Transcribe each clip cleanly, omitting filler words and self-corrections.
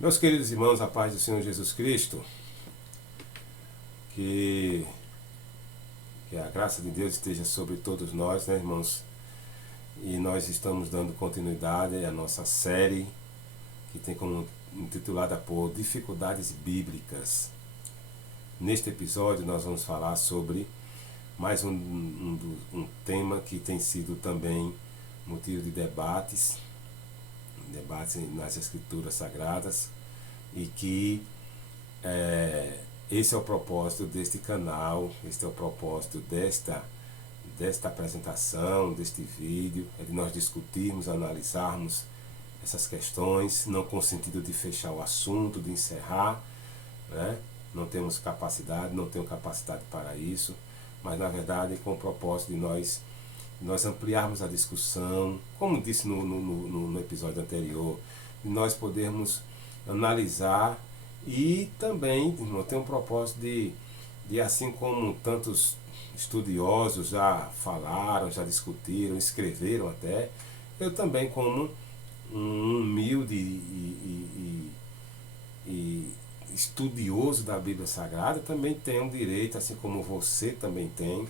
Meus queridos irmãos, a paz do Senhor Jesus Cristo, que, que a graça de Deus esteja sobre todos nós, né, irmãos? E nós estamos dando continuidade à nossa série, que tem como intitulada por Dificuldades Bíblicas. Neste episódio nós vamos falar sobre mais um tema que tem sido também motivo de debates nas escrituras sagradas, e que esse é o propósito deste canal, este é o propósito desta apresentação, deste vídeo, é de nós discutirmos, analisarmos essas questões, não com o sentido de fechar o assunto, de encerrar, né? Não temos capacidade, não tenho capacidade para isso, mas na verdade com o propósito de nós ampliarmos a discussão, como disse no episódio anterior, de nós podermos analisar e também ter um propósito de assim como tantos estudiosos já falaram, já discutiram, escreveram até, eu também como um humilde e estudioso da Bíblia Sagrada também tenho direito, assim como você também tem,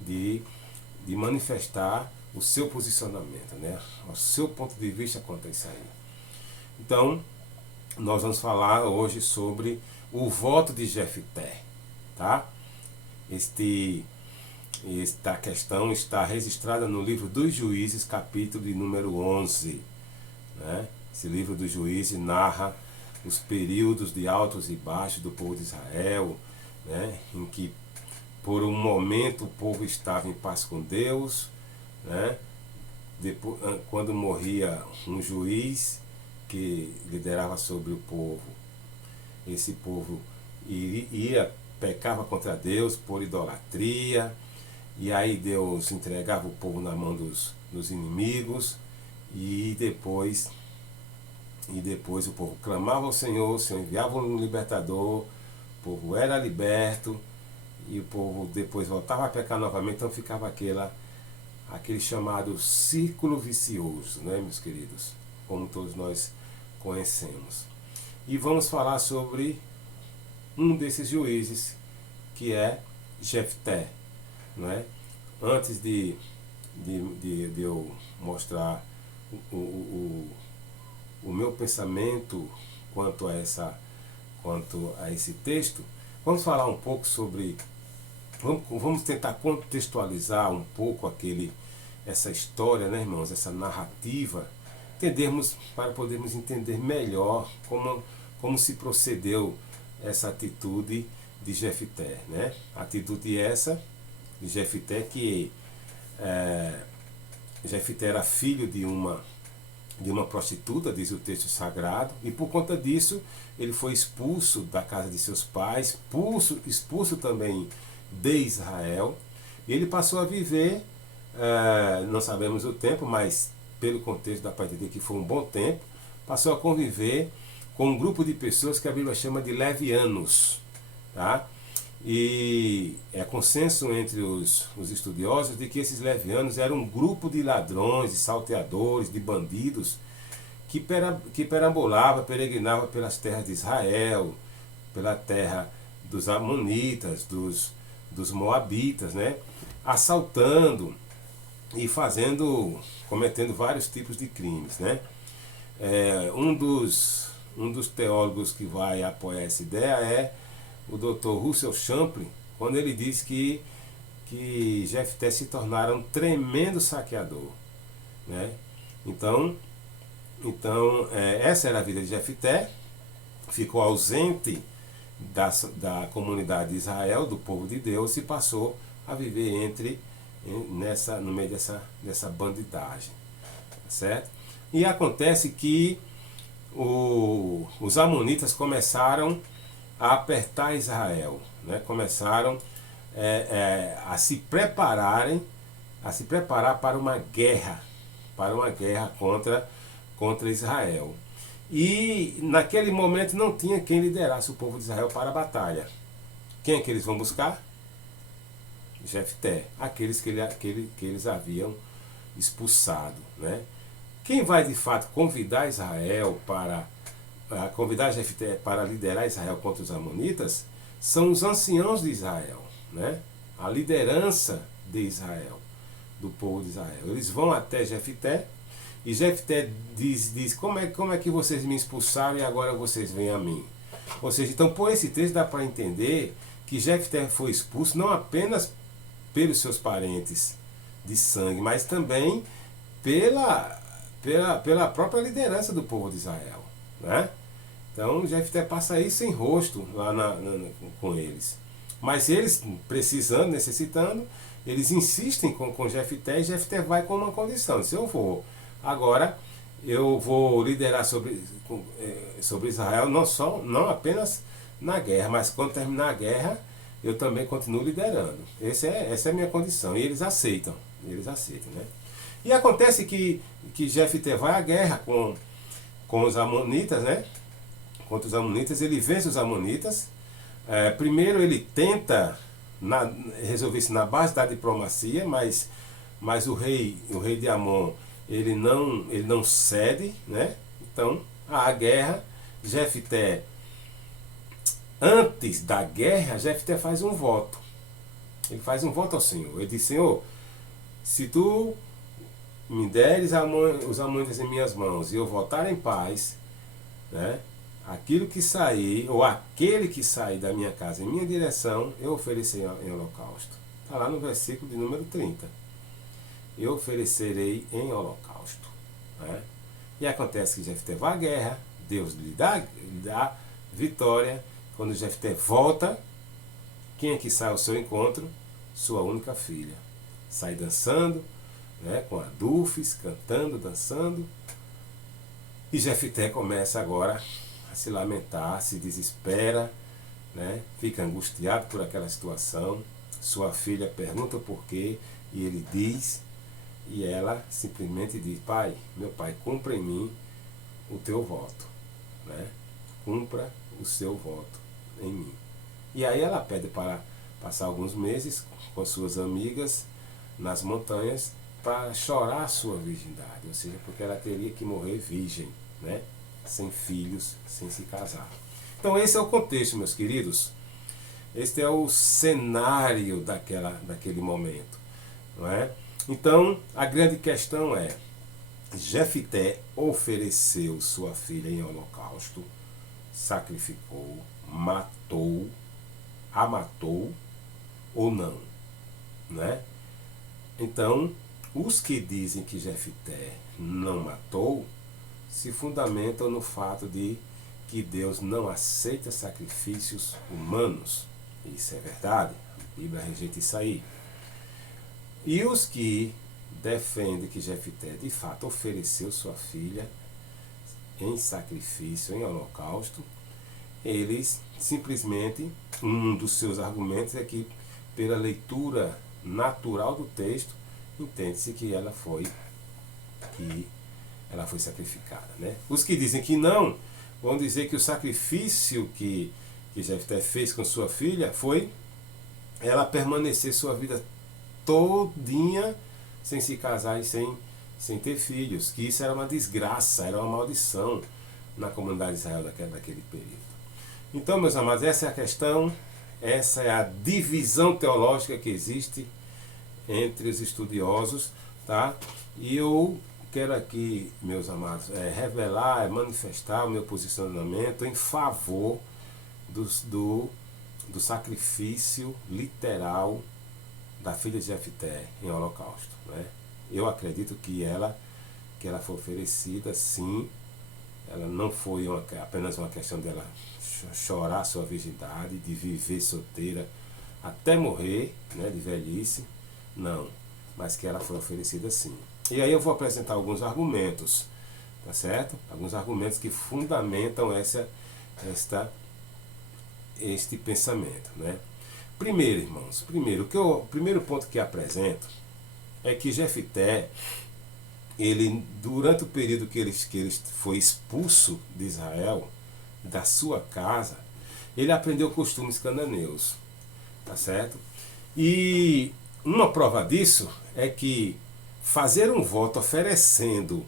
de manifestar o seu posicionamento, né? O seu ponto de vista quanto a isso aí. Então, nós vamos falar hoje sobre o voto de Jefté, tá? Esta questão está registrada no livro dos Juízes, capítulo de número 11, né? Esse livro dos Juízes narra os períodos de altos e baixos do povo de Israel, né? Em que por um momento o povo estava em paz com Deus, né? Depois, quando morria um juiz que liderava sobre o povo, esse povo pecava contra Deus por idolatria, e aí Deus entregava o povo na mão dos inimigos, e depois o povo clamava ao Senhor, o Senhor enviava um libertador, o povo era liberto, e o povo depois voltava a pecar novamente, então ficava aquele chamado círculo vicioso, né, meus queridos? Como todos nós conhecemos. E vamos falar sobre um desses juízes, que é Jefté, não é? Antes de eu mostrar o meu pensamento quanto a esse texto, vamos falar um pouco sobre. Vamos tentar contextualizar um pouco essa história, né, irmãos? Essa narrativa, para podermos entender melhor como se procedeu essa atitude de Jefté, né? Atitude essa de Jefté, que Jefté era filho de uma prostituta, diz o texto sagrado, e por conta disso ele foi expulso da casa de seus pais, expulso também de Israel, e ele passou a viver, não sabemos o tempo, mas pelo contexto dá para entender que foi um bom tempo, passou a conviver com um grupo de pessoas que a Bíblia chama de levianos, tá? E é consenso entre os estudiosos de que esses levianos eram um grupo de ladrões, de salteadores, de bandidos que perambulava, peregrinava pelas terras de Israel, pela terra dos amonitas, dos moabitas, né? Assaltando e cometendo vários tipos de crimes, né? Um dos teólogos que vai apoiar essa ideia é o Dr. Russell Champlin, quando ele diz que Jefté se tornara um tremendo saqueador, né? Então, essa era a vida de Jefté, ficou ausente da comunidade de Israel, do povo de Deus, e passou a viver no meio dessa bandidagem, certo? E acontece que os amonitas começaram a apertar Israel, né? Começaram a se preparar para uma guerra contra Israel. E naquele momento não tinha quem liderasse o povo de Israel para a batalha. Quem é que eles vão buscar? Jefté, aqueles que eles haviam expulsado, né? Quem vai de fato convidar Israel para convidar Jefté para liderar Israel contra os amonitas são os anciãos de Israel, né? A liderança de Israel, do povo de Israel. Eles vão até Jefté e Jefté diz como é que vocês me expulsaram e agora vocês vêm a mim. Ou seja, então por esse texto dá para entender que Jefté foi expulso não apenas pelos seus parentes de sangue, mas também pela própria liderança do povo de Israel, né? Então Jefté passa isso em rosto lá com eles. Mas eles, precisando, necessitando, eles insistem com Jefté, e Jefté vai com uma condição: se eu vou agora, eu vou liderar sobre Israel, não apenas na guerra, mas quando terminar a guerra, eu também continuo liderando. Essa é a minha condição. E eles aceitam, né? E acontece que Jefté vai à guerra com os amonitas, né? Contra os amonitas, ele vence os amonitas. Primeiro ele tenta resolver isso na base da diplomacia, mas o rei de Amon, ele não cede, né? Então há a guerra. Jefté, antes da guerra, Jefté faz um voto. Ele faz um voto ao Senhor. Ele diz: Senhor, se tu me deres os amonitas em minhas mãos e eu voltar em paz, né? Aquilo que sair, ou aquele que sair da minha casa em minha direção, eu oferecerei em holocausto. Está lá no versículo de número 30. Eu oferecerei em holocausto, né? E acontece que Jefté vai à guerra, Deus lhe dá vitória. Quando Jefté volta, quem é que sai ao seu encontro? Sua única filha. Sai dançando, né, com adufes, cantando, dançando. E Jefté começa agora a se lamentar, se desespera, né, fica angustiado por aquela situação. Sua filha pergunta o porquê e ele diz, e ela simplesmente diz: pai, meu pai, cumpra em mim o teu voto, né? Cumpra o seu voto em mim. E aí ela pede para passar alguns meses com suas amigas nas montanhas para chorar a sua virgindade, ou seja, porque ela teria que morrer virgem, né? Sem filhos, sem se casar. Então esse é o contexto, meus queridos. Este é o cenário daquele momento, não é? Então a grande questão é: Jefté ofereceu sua filha em holocausto, sacrificou, a matou ou não, né? Então, os que dizem que Jefté não matou se fundamentam no fato de que Deus não aceita sacrifícios humanos. Isso é verdade, a Bíblia rejeita isso aí. E os que defendem que Jefté de fato ofereceu sua filha em sacrifício, em holocausto, eles simplesmente, um dos seus argumentos é que, pela leitura natural do texto, entende-se que ela foi sacrificada, né? Os que dizem que não, vão dizer que o sacrifício que Jefté fez com sua filha foi ela permanecer sua vida todinha sem se casar e sem ter filhos, que isso era uma desgraça, era uma maldição na comunidade de Israel daquele período. Então, meus amados, essa é a questão, essa é a divisão teológica que existe entre os estudiosos, tá? E eu quero aqui, meus amados, revelar, manifestar o meu posicionamento em favor do sacrifício literal da filha de Jefté em holocausto, né? Eu acredito que ela foi oferecida, sim. Ela não foi apenas uma questão dela chorar sua virgindade, de viver solteira até morrer, né, de velhice, não, mas que ela foi oferecida sim. E aí eu vou apresentar alguns argumentos, tá certo? Alguns argumentos que fundamentam este pensamento, né? Primeiro, irmãos, o primeiro ponto que apresento é que Jefté, ele, durante o período que ele foi expulso de Israel, da sua casa, ele aprendeu costumes cananeus, tá certo? E uma prova disso é que fazer um voto oferecendo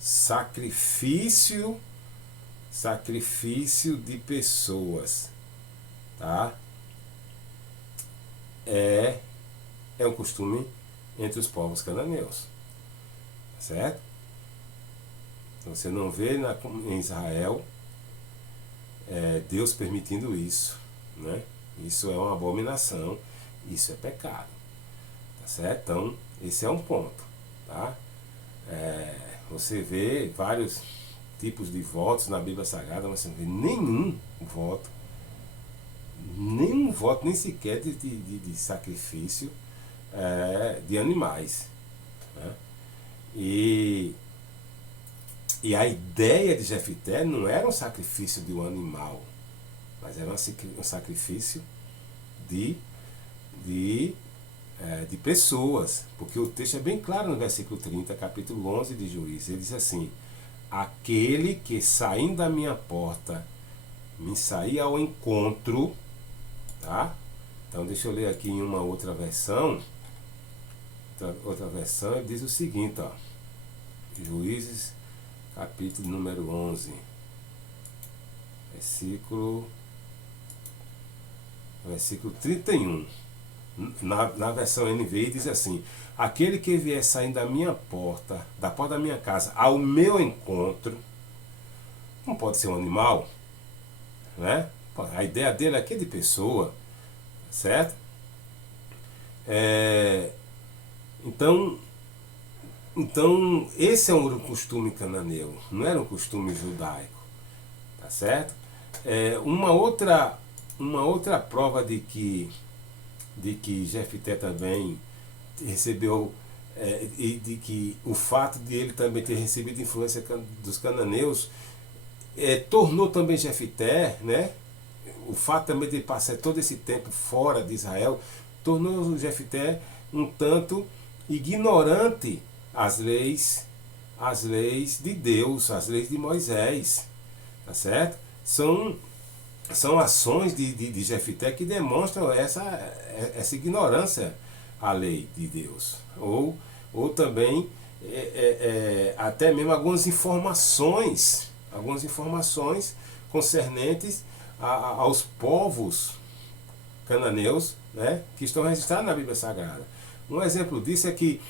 sacrifício sacrifício de pessoas, tá? É um costume entre os povos cananeus, certo? Você não vê em Israel Deus permitindo isso, né? Isso é uma abominação, isso é pecado, tá certo? Então, esse é um ponto, tá? Você vê vários tipos de votos na Bíblia Sagrada, mas você não vê nenhum voto, nem sequer de sacrifício de animais, né? E a ideia de Jefité não era um sacrifício de um animal, mas era um sacrifício de, de pessoas. Porque o texto é bem claro no versículo 30, capítulo 11 de Juízes. Ele diz assim: aquele que saindo da minha porta me sair ao encontro, tá? Então deixa eu ler aqui em uma outra versão. Outra versão, ele diz o seguinte, ó. Juízes, capítulo número 11, versículo 31. Na versão NVI diz assim: aquele que vier saindo da minha porta, da porta da minha casa, ao meu encontro, não pode ser um animal, né? A ideia dele aqui é de pessoa, certo? Então, esse é um costume cananeu, não era um costume judaico, tá certo? Uma outra prova de que Jefté também recebeu, e de que o fato de ele também ter recebido influência dos cananeus tornou também Jefté, né? O fato também de passar todo esse tempo fora de Israel tornou Jefté um tanto ignorante às leis de Deus, às leis de Moisés, tá certo? São ações de Jefté que demonstram essa ignorância à lei de Deus, ou também até mesmo algumas informações concernentes aos povos cananeus, né, que estão registrados na Bíblia Sagrada. Um exemplo disso é que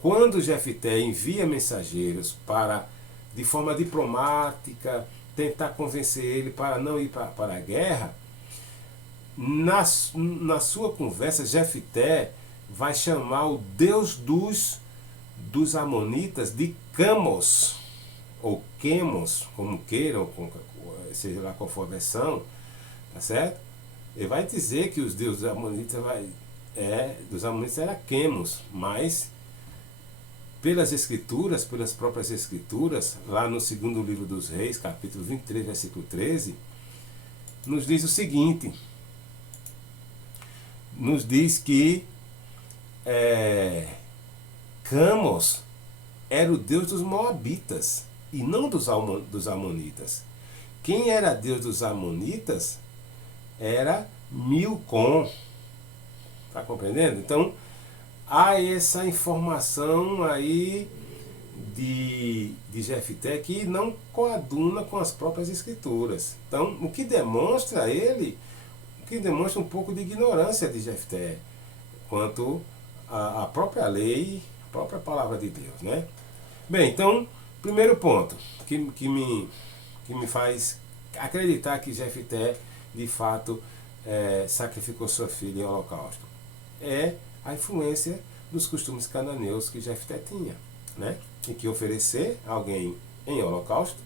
quando Jefté envia mensageiros para, de forma diplomática, tentar convencer ele para não ir para a guerra, na sua conversa, Jefté vai chamar o Deus dos Amonitas de Camos, ou Quemos, como queiram, seja lá qual for a versão, tá certo? Ele vai dizer que os deuses amonitas dos amonitas era Quemos, mas pelas escrituras, pelas próprias escrituras, lá no segundo livro dos Reis, capítulo 23, versículo 13, nos diz o seguinte: nos diz que Camos era o deus dos moabitas e não dos amonitas. Quem era deus dos amonitas era Milcom. Está compreendendo? Então, há essa informação aí de Jefté que não coaduna com as próprias escrituras. Então, o que demonstra um pouco de ignorância de Jefté quanto à própria lei, a própria palavra de Deus, né? Bem, então, primeiro ponto que me faz acreditar que Jefté de fato sacrificou sua filha em holocausto é a influência dos costumes cananeus que Jefté tinha, né? E que oferecer alguém em holocausto,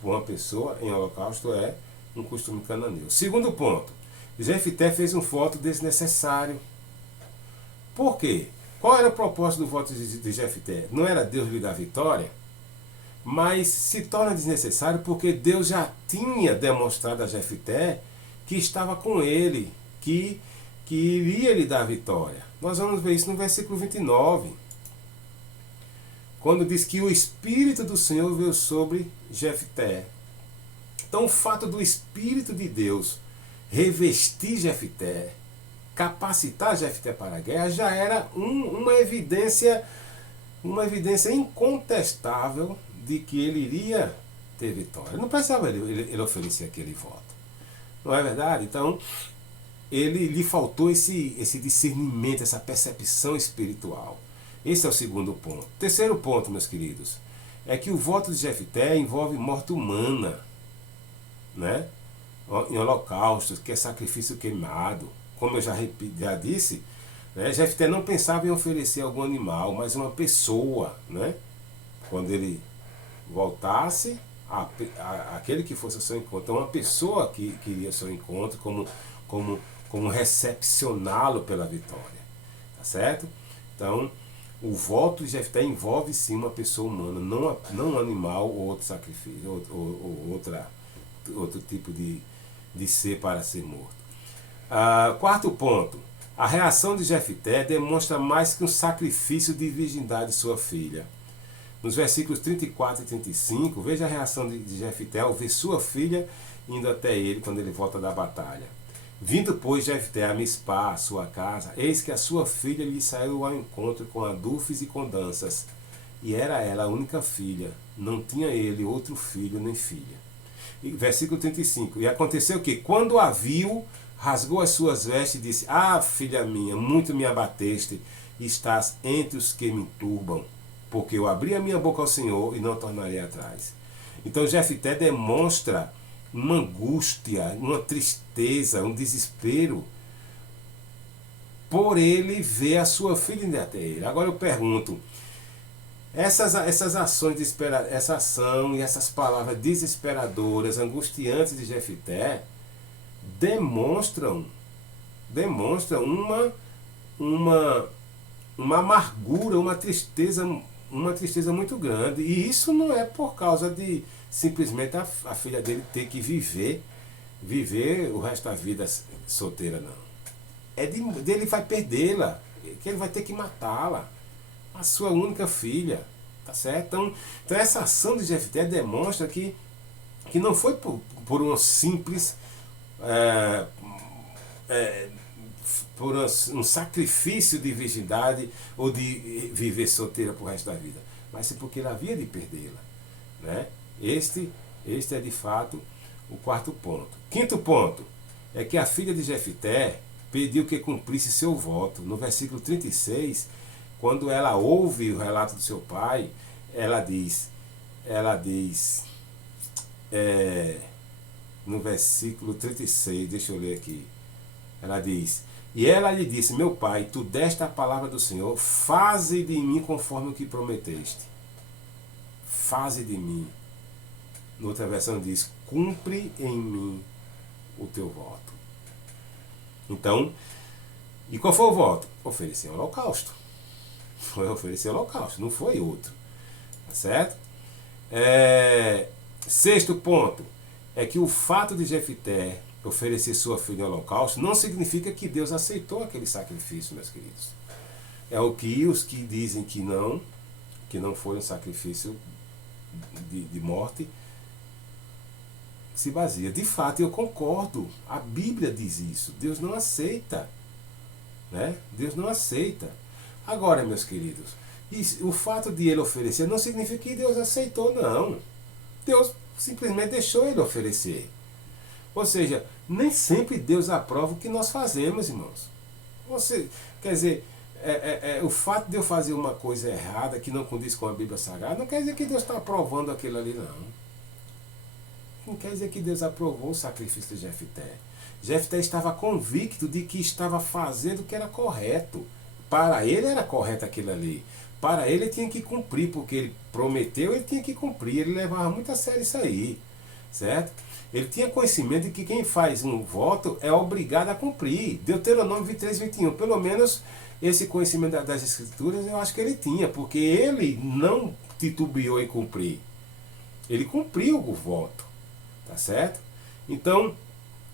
uma pessoa em holocausto, é um costume cananeu. Segundo ponto, Jefté fez um voto desnecessário. Por quê? Qual era o propósito do voto de Jefté? Não era Deus lhe dar vitória? Mas se torna desnecessário porque Deus já tinha demonstrado a Jefté que estava com ele, que iria lhe dar vitória. Nós vamos ver isso no versículo 29, quando diz que o Espírito do Senhor veio sobre Jefté. Então o fato do Espírito de Deus revestir Jefté, capacitar Jefté para a guerra, já era uma evidência incontestável de que ele iria ter vitória. Não precisava ele oferecer aquele voto. Não é verdade? Então, lhe faltou esse discernimento, essa percepção espiritual. Esse é o segundo ponto. Terceiro ponto, meus queridos, é que o voto de Jefté envolve morte humana, né? Em holocausto, que é sacrifício queimado. Como eu já disse, né? Jefté não pensava em oferecer algum animal, mas uma pessoa, né? Quando ele voltasse, aquele que fosse ao seu encontro, então uma pessoa que queria ao seu encontro como recepcioná-lo pela vitória, tá certo? Então, o voto de Jefté envolve sim uma pessoa humana, não um animal ou outro sacrifício, outro tipo de ser para ser morto. Quarto ponto, a reação de Jefté demonstra mais que um sacrifício de virgindade de sua filha. Nos versículos 34 e 35, veja a reação de Jefté ao ver sua filha indo até ele quando ele volta da batalha. Vindo, pois, Jefté a Mispá, a sua casa, eis que a sua filha lhe saiu ao encontro com adufes e com danças. E era ela a única filha, não tinha ele outro filho nem filha. E, versículo 35, e aconteceu que, quando a viu, rasgou as suas vestes e disse, filha minha, muito me abateste, e estás entre os que me turbam, porque eu abri a minha boca ao Senhor e não tornarei atrás. Então Jefté demonstra uma angústia, uma tristeza, um desespero por ele ver a sua filha indo até ele. Agora eu pergunto, essas ações essa ação e essas palavras desesperadoras, angustiantes de Jefté demonstram uma amargura, uma tristeza muito grande. E isso não é por causa de simplesmente a filha dele ter que viver o resto da vida solteira, não. É dele vai perdê-la, que ele vai ter que matá-la, a sua única filha, tá certo? Então essa ação de Jefté demonstra que não foi por um simples por um sacrifício de virgindade ou de viver solteira pro resto da vida, mas sim porque ele havia de perdê-la, né? Este é de fato o quarto ponto. Quinto ponto é que a filha de Jefté pediu que cumprisse seu voto. No versículo 36, quando ela ouve o relato do seu pai, ela diz no versículo 36, deixa eu ler aqui, ela diz, e ela lhe disse, meu pai, tu deste a palavra do Senhor, faze de mim conforme o que prometeste. Faze de mim. Noutra versão diz, cumpre em mim o teu voto. Então, e qual foi o voto? Oferecer um holocausto. Foi oferecer holocausto, não foi outro. Tá certo? Sexto ponto é que o fato de Jefté oferecer sua filha ao holocausto não significa que Deus aceitou aquele sacrifício, meus queridos. É o que os que dizem que não foi um sacrifício de morte, se baseia. De fato, eu concordo. A Bíblia diz isso. Deus não aceita. Né? Deus não aceita. Agora, meus queridos, o fato de ele oferecer não significa que Deus aceitou, não. Deus simplesmente deixou ele oferecer. Ou seja, nem sempre Deus aprova o que nós fazemos, irmãos. Quer dizer, o fato de eu fazer uma coisa errada que não condiz com a Bíblia Sagrada, não quer dizer que Deus está aprovando aquilo ali, não. Não quer dizer que Deus aprovou o sacrifício de Jefté. Jefté estava convicto de que estava fazendo o que era correto. Para ele era correto aquilo ali. Para ele tinha que cumprir, porque ele prometeu, ele tinha que cumprir. Ele levava muito a sério isso aí. Certo? Ele tinha conhecimento de que quem faz um voto é obrigado a cumprir. Deuteronômio 23, 21. Pelo menos esse conhecimento das Escrituras eu acho que ele tinha, porque ele não titubeou em cumprir. Ele cumpriu o voto. Tá certo? Então,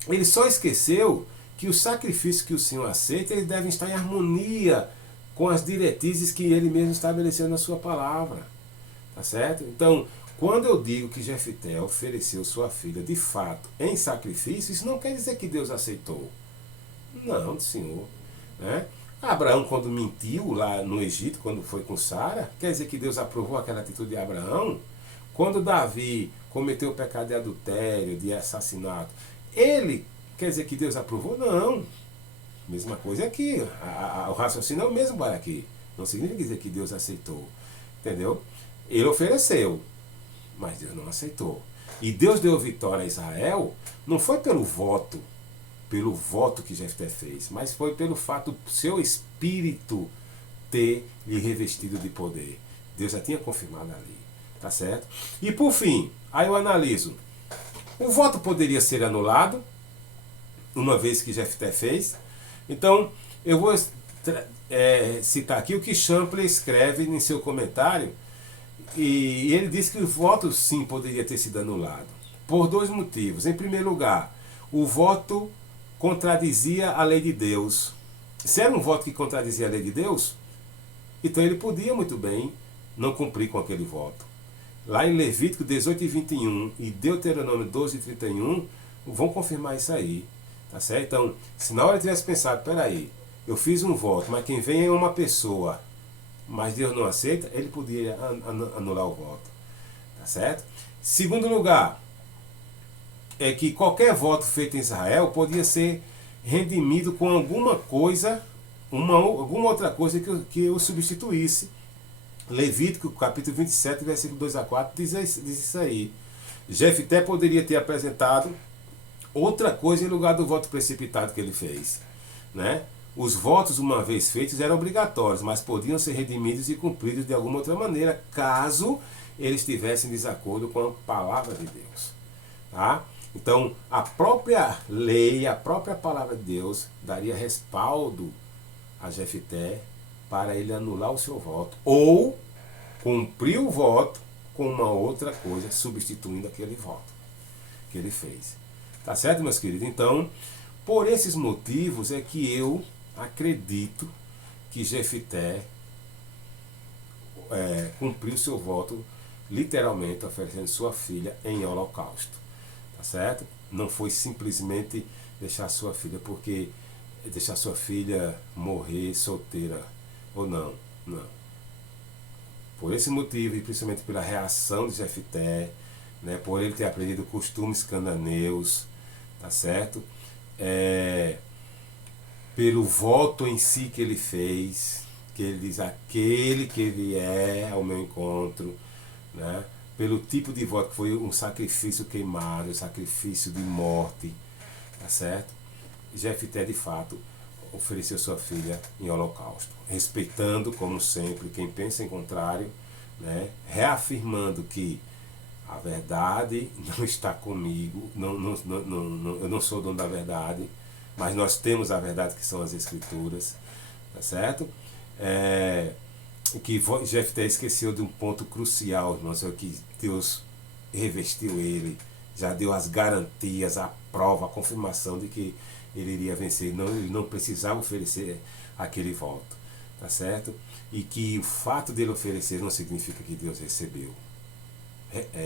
ele só esqueceu que o sacrifício que o Senhor aceita, eles devem estar em harmonia com as diretrizes que ele mesmo estabeleceu na sua palavra. Tá certo? Então, quando eu digo que Jefté ofereceu sua filha de fato em sacrifício, isso não quer dizer que Deus aceitou. Não, Senhor. Né? Abraão, quando mentiu lá no Egito, quando foi com Sara, quer dizer que Deus aprovou aquela atitude de Abraão? Quando Davi cometeu o pecado de adultério, de assassinato, ele quer dizer que Deus aprovou? Não. Mesma coisa aqui. O raciocínio é o mesmo para aqui. Não significa dizer que Deus aceitou. Entendeu? Ele ofereceu, mas Deus não aceitou. E Deus deu vitória a Israel, não foi pelo voto que Jefté fez, mas foi pelo fato do seu espírito ter lhe revestido de poder. Deus já tinha confirmado ali. Tá certo? E por fim, aí eu analiso. O voto poderia ser anulado, uma vez que Jefté fez. Então, eu vou citar aqui o que Champlin escreve em seu comentário. E ele diz que o voto sim poderia ter sido anulado. Por dois motivos. Em primeiro lugar, o voto contradizia a lei de Deus. Se era um voto que contradizia a lei de Deus, então ele podia muito bem não cumprir com aquele voto. Lá em Levítico 18 e 21 e Deuteronômio 12 e 31 vão confirmar isso aí. Tá certo? Então, se na hora ele tivesse pensado, peraí, eu fiz um voto, mas quem vem é uma pessoa, mas Deus não aceita, ele podia anular o voto. Tá certo? Segundo lugar, é que qualquer voto feito em Israel podia ser redimido com alguma coisa, alguma outra coisa que o substituísse. Levítico capítulo 27, versículo 2 a 4 diz isso aí. Jefté poderia ter apresentado outra coisa em lugar do voto precipitado que ele fez, né? Os votos, uma vez feitos, eram obrigatórios, mas podiam ser redimidos e cumpridos de alguma outra maneira, caso eles estivessem em desacordo com a palavra de Deus. Tá? Então, a própria lei, a própria palavra de Deus daria respaldo a Jefté para ele anular o seu voto, ou cumprir o voto com uma outra coisa, substituindo aquele voto que ele fez. Tá certo, meus queridos? Então, por esses motivos é que eu acredito que Jefté cumpriu seu voto, literalmente oferecendo sua filha em holocausto. Tá certo? Não foi simplesmente deixar sua filha morrer solteira ou não. Não. Por esse motivo, e principalmente pela reação de Jefté, né, por ele ter aprendido costumes cananeus, tá certo? Pelo voto em si que ele fez, que ele diz, aquele que vier ao meu encontro, né? Pelo tipo de voto que foi um sacrifício queimado, um sacrifício de morte, tá certo? Jefté, de fato, ofereceu sua filha em holocausto, respeitando, como sempre, quem pensa em contrário, né? Reafirmando que a verdade não está comigo, eu não sou dono da verdade, mas nós temos a verdade que são as Escrituras, tá certo? O que Jefté esqueceu de um ponto crucial, irmãos, é que Deus revestiu ele, já deu as garantias, a prova, a confirmação de que ele iria vencer, ele não precisava oferecer aquele voto, tá certo? E que o fato dele oferecer não significa que Deus recebeu.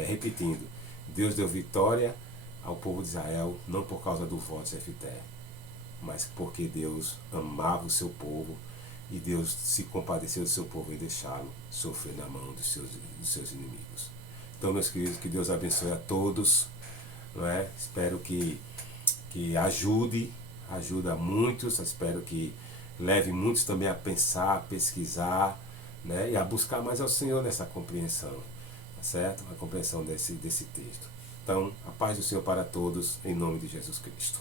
Repetindo, Deus deu vitória ao povo de Israel, não por causa do voto de Jefté, mas porque Deus amava o seu povo e Deus se compadeceu do seu povo em deixá-lo sofrer na mão dos seus inimigos. Então, meus queridos, que Deus abençoe a todos, não é? Espero que ajuda muitos, espero que leve muitos também a pensar, a pesquisar, né? E a buscar mais ao Senhor nessa compreensão, tá certo? A compreensão desse texto. Então, a paz do Senhor para todos, em nome de Jesus Cristo.